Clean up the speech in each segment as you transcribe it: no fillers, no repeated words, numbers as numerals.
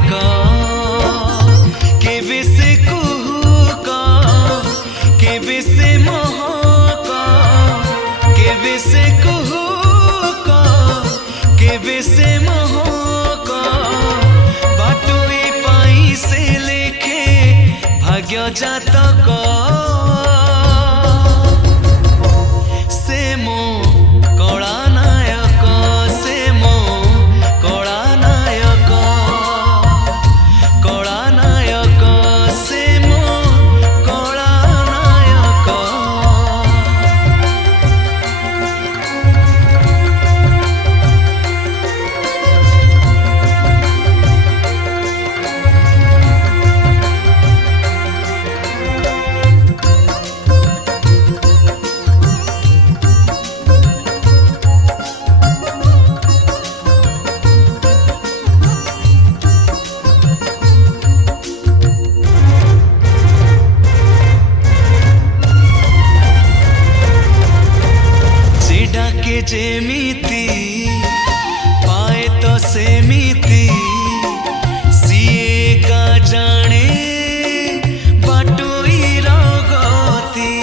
एक केबे से कुहुक केबे से महक केबे से कुहुक केबे से महक बाटोई पाई से लेखे भाग्य जातक से मो कला नायक से मो कला नायक से मो कला नायक। डाके जेमिति पाए तो सेमिति सीए का जाने बाटोई रगती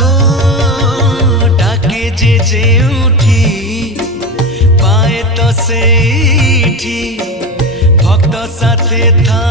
हो डाके जे उठी पाए तो से भक्त साथे था